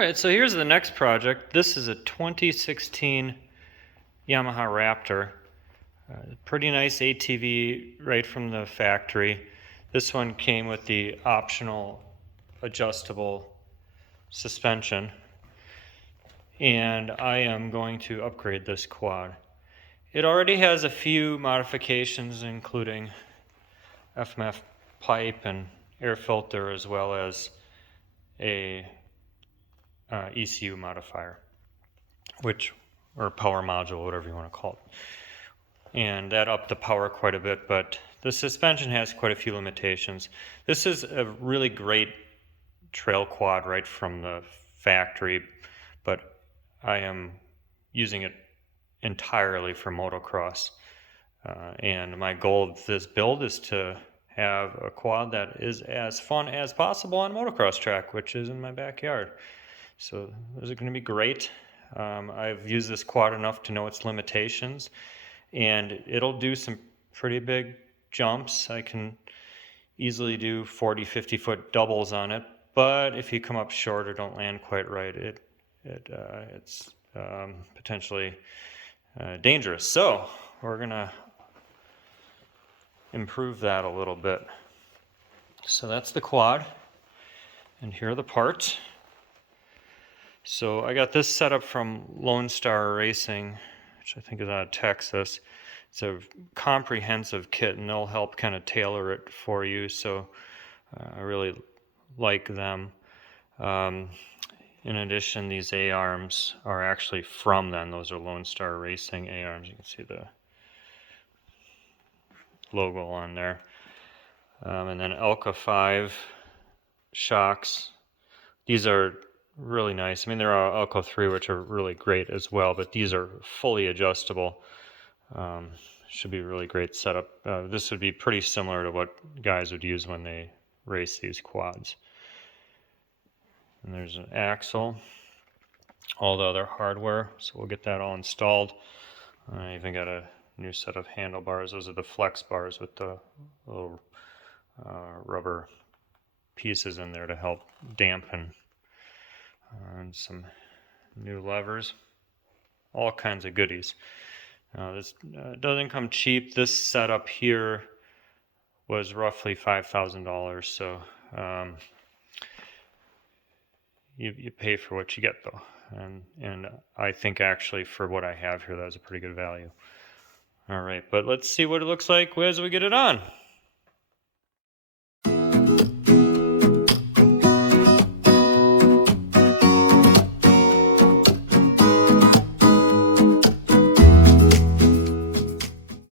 Alright, so here's the next project. This is a 2016 Yamaha Raptor. Pretty nice ATV right from the factory. This one came with the optional adjustable suspension. And I am going to upgrade this quad. It already has a few modifications, including FMF pipe and air filter, as well as a ECU modifier, or power module, whatever you want to call it. And that upped the power quite a bit, but the suspension has quite a few limitations. This is a really great trail quad right from the factory, but I am using it entirely for motocross. And my goal of this build is to have a quad that is as fun as possible on motocross track, which is in my backyard. So those are going to be great. I've used this quad enough to know its limitations, and it'll do some pretty big jumps. I can easily do 40-50 foot doubles on it, but if you come up short or don't land quite right, it's potentially dangerous. So we're gonna improve that a little bit. So that's the quad, and here are the parts. So I got this set up from Lonestar Racing, which I think is out of Texas. It's a comprehensive kit, and they'll help kind of tailor it for you. So I really like them. In addition, these A-arms are actually from them. Those are Lonestar Racing A-arms. You can see the logo on there. And then Elka Shocks. These are really nice. I mean, there are Elka 3, which are really great as well, but these are fully adjustable. Should be a really great setup. This would be pretty similar to what guys would use when they race these quads. And there's an axle, all the other hardware, so we'll get that all installed. I even got a new set of handlebars. Those are the Flexx bars with the little rubber pieces in there to help dampen. And some new levers, all kinds of goodies. This doesn't come cheap. This setup here was roughly $5,000, so you pay for what you get, though. And I think actually for what I have here, that was a pretty good value. All right, but let's see what it looks like as we get it on.